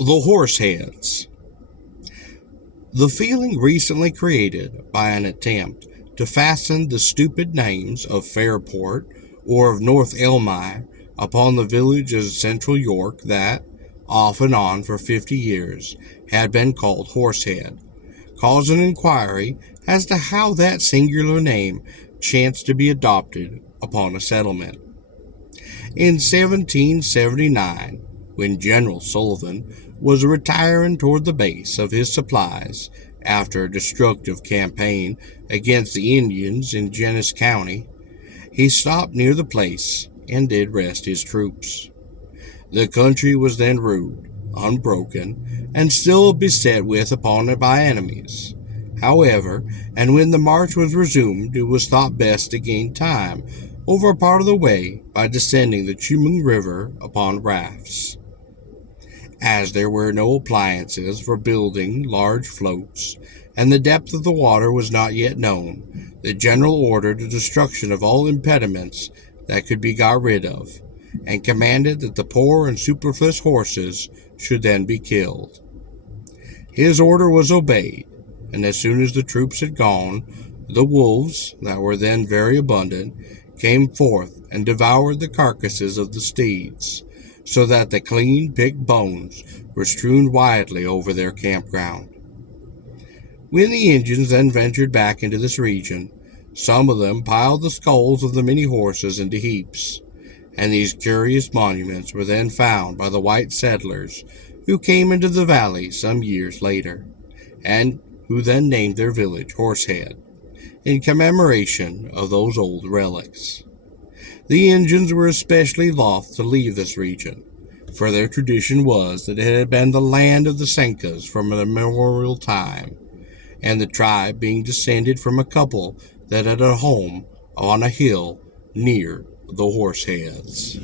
The Horseheads. The feeling recently created by an attempt to fasten the stupid names of Fairport or of North Elmire upon the village of Central York that, off and on for 50 years, had been called Horsehead, caused an inquiry as to how that singular name chanced to be adopted upon a settlement. In 1779, when General Sullivan was retiring toward the base of his supplies after a destructive campaign against the Indians in Genesee County, he stopped near the place and did rest his troops. The country was then rude, unbroken, and still beset with upon it by enemies. However, and when the march was resumed, it was thought best to gain time over a part of the way by descending the Chemung River upon rafts. As there were no appliances for building large floats, and the depth of the water was not yet known, the general ordered the destruction of all impediments that could be got rid of, and commanded that the poor and superfluous horses should then be killed. His order was obeyed, and as soon as the troops had gone, the wolves, that were then very abundant, came forth and devoured the carcasses of the steeds, so that the clean-picked bones were strewn widely over their campground. When the Indians then ventured back into this region, some of them piled the skulls of the many horses into heaps, and these curious monuments were then found by the white settlers who came into the valley some years later, and who then named their village Horsehead, in commemoration of those old relics. The Indians were especially loth to leave this region, for their tradition was that it had been the land of the Senecas from an immemorial time, and the tribe being descended from a couple that had a home on a hill near the Horseheads.